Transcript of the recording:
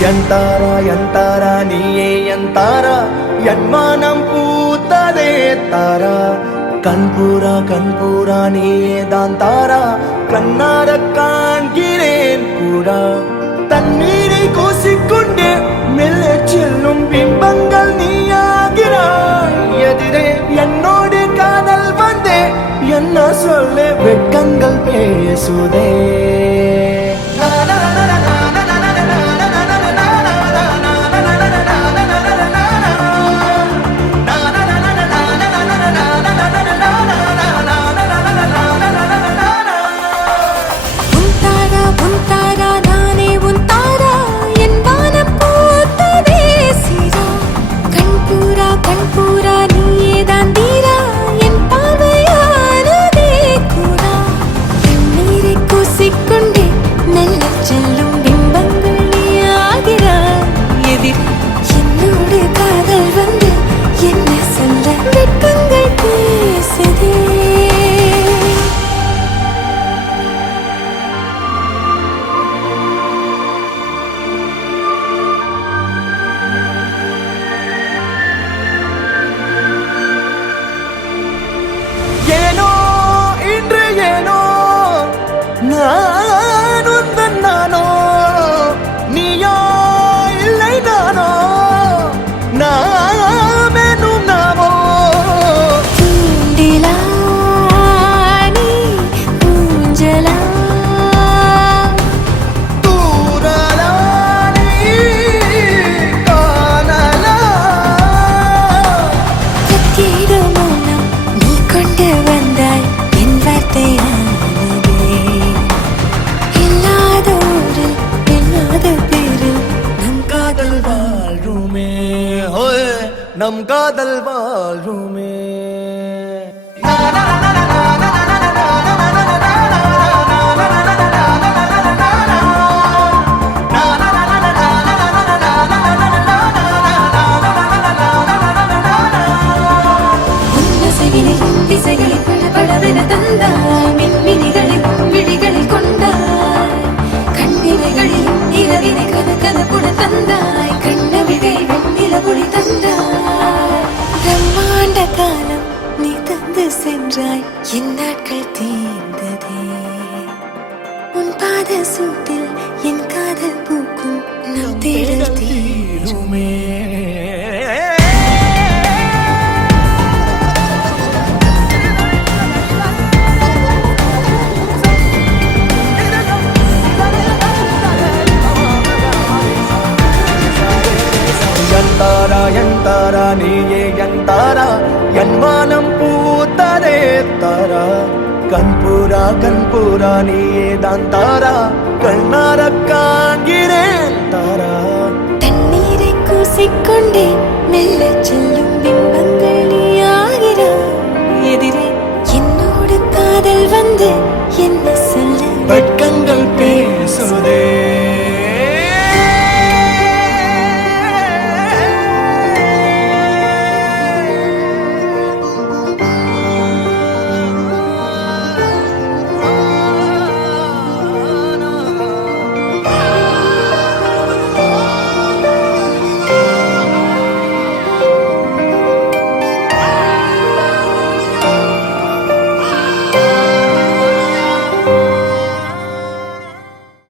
ಎಂತಾರ ನೀಯೇ ಎಂತಾರ ಎನ್ಮಾನಂ பூத்ததே தாரா கண்பூரா நீயே தான் தாரா கண்ணார காண்கிறேன் கூடா தண்ணீரை கூசிக்கொண்டே மெல்ல செல்லும் பிம்பங்கள் நீயாகிறாய் எதிரே என்னோடு காதல் வந்தே என்ன சொல்ல வெட்கங்கள் பேசுதே நானோ நீயோ இல்லை நானோ நாமெனும் நாமோ தூண்டிலா நீ ஊஞ்சலா தூரலா நீ காணலா கத்திட மூலம் நீ கொண்டு வந்தாய் என் வார்த்தையா நம் காதல் வாழ்வுமே திசைகளில் படபடவென தந்தாய் மின்மினிகளில் விழிகளில் கொண்டாய் கண்ணிமைகளில் இரவினை கதகதப்புட தந்தாய் கண்ணவிகை வெண்ணில ஒளி தந்தாய் பிரம்மாண்ட காலம் நீ தந்து சென்றாய் என் நாட்கள் தீர்ந்ததே உன் பாத சூட்டில் என் காதல் பூக்கும் நம் தேடல் தீருமே ಎಂತಾರ ನೀಯೇ ಎಂತಾರ ಎನ್ಮಾನಂ பூத்ததே தாரா கண்பூரா நீயே தான் தாரா கண்ணார காண்கிறேன் தாரா தண்ணீரை கூசிக்கொண்டே மெல்ல செல்லும் பிம்பங்கள் நீயாகிறாய் எதிரே என்னோடு காதல் வந்து என்ன சொல்ல